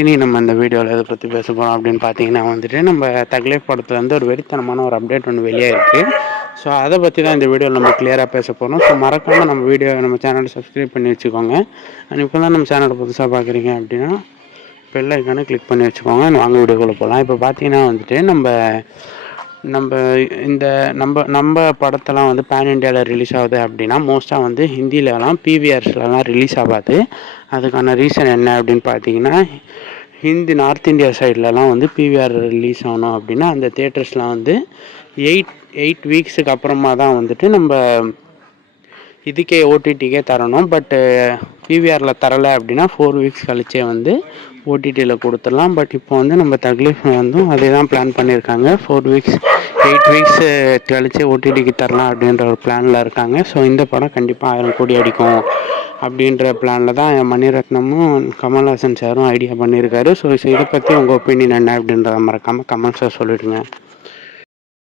இனி நம்ம இந்த வீடியோவில் எதை பற்றி பேச போகிறோம் அப்படின்னு பார்த்தீங்கன்னா வந்துட்டு நம்ம தக்லைஃப் படத்தில் வந்து ஒரு வெறித்தனமான ஒரு அப்டேட் ஒன்று வெளியே இருக்குது. ஸோ அதை பற்றி தான் இந்த வீடியோவில் நம்ம கிளியராக பேச போகிறோம். ஸோ மறக்காமல் நம்ம சேனலை சப்ஸ்கிரைப் பண்ணி வச்சுக்கோங்க. அண்ட் இப்போ தான் நம்ம சேனலை புதுசாக பார்க்குறீங்க அப்படின்னா பெல் ஐக்கானை கிளிக் பண்ணி வச்சுக்கோங்க. வாங்க வீடியோக்குள்ளே போகலாம். இப்போ பார்த்தீங்கன்னா வந்துட்டு நம்ம இந்த நம்ம படத்தெல்லாம் வந்து பேன் இண்டியாவில் ரிலீஸ் ஆகுது அப்படின்னா மோஸ்ட்டாக வந்து ஹிந்திலலாம் பிவிஆர்ஸ்லலாம் ரிலீஸ் ஆகாது. அதுக்கான ரீசன் என்ன அப்படின்னு பார்த்தீங்கன்னா, நார்த் இந்தியா சைட்லலாம் வந்து பிவிஆர் ரிலீஸ் ஆகணும் அப்படின்னா அந்த தியேட்டர்ஸ்லாம் வந்து எயிட் வீக்ஸுக்கு அப்புறமா தான் வந்துட்டு நம்ம இதுக்கே ஓடிடிக்கே தரணும். பட்டு பிவிஆரில் தரலை அப்படின்னா 4 வீக்ஸ் கழிச்சே வந்து ஓடிடியில் கொடுத்துடலாம். பட் இப்போ வந்து நம்ம தக்லீஃப் வந்து அதே தான் பிளான் பண்ணியிருக்காங்க. 8 வீக்ஸ் கழிச்சு ஓடிடிக்கு தரலாம் அப்படின்ற ஒரு பிளானில் இருக்காங்க. ஸோ இந்த படம் கண்டிப்பாக 1000 கோடி அடிக்கும் அப்படின்ற பிளானில் தான் மணிரத்னமும் கமல்ஹாசன் சாரும் ஐடியா பண்ணியிருக்காரு. ஸோ இதை பற்றி உங்கள் ஒப்பீனியன் என்ன அப்படின்றத மறக்காமல் கமெண்ட்ஸாக சொல்லிவிடுங்க.